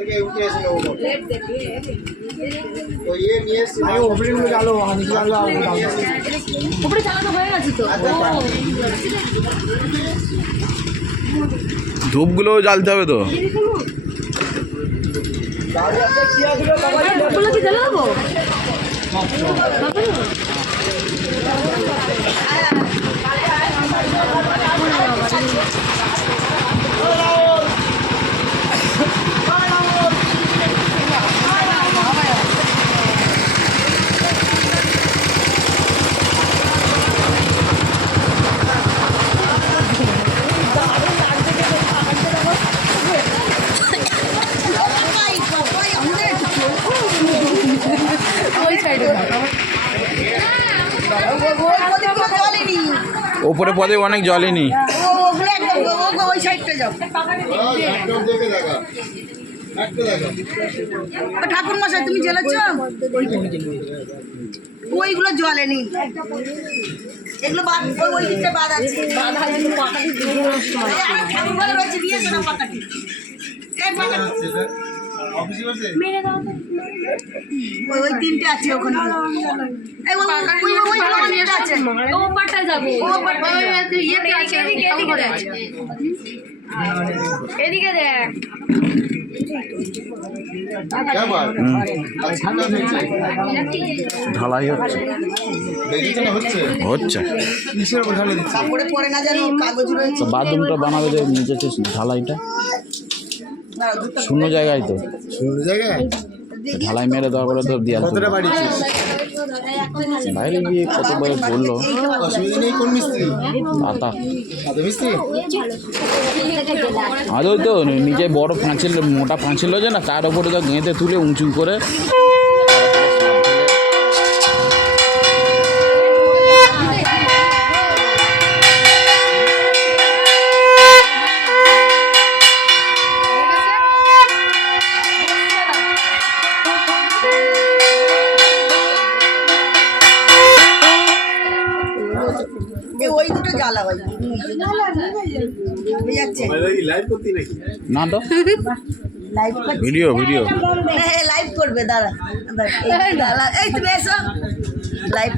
থেকে উঠে এসে নেবো তো ये নিয়ে এসে আমি ওপরে গুলো চালো নিচে চালো উপরে চালানো হয়ে গেছে তো ধূপগুলো জ্বালতে হবে তো। ওগুলো কি জ্বালা দেবো ওপরে পদে অনেক জলেনি। ঠাকুর মশাই তুমি জ্বেলেছ ওইগুলো জ্বলেনি এগুলো ওই দিকটা বাদ আছে ঠাকুর রয়েছে দিয়েছে না পাকাটি ওই তিনটে আছে ওখানে এদিকে দেখ ঢালাই হচ্ছে হচ্ছে বাথরুমটা বানাবে যে নিচে ঢালাইটা শূন্য জায়গায় তো ঢালাই মেরে দেওয়ার পরে তো দেওয়াল বাইরে গিয়ে কতবার বললো আর ওই তো নিচে বড় পাঁচিল মোটা পাঁচিল যে না তার উপরে তো গেঁথে তুলে উঁচু করে ওই দুটো জ্বালা ভাই না তো ভিডিও লাইভ করবে দাঁড়া এই তুমি এসো লাইভ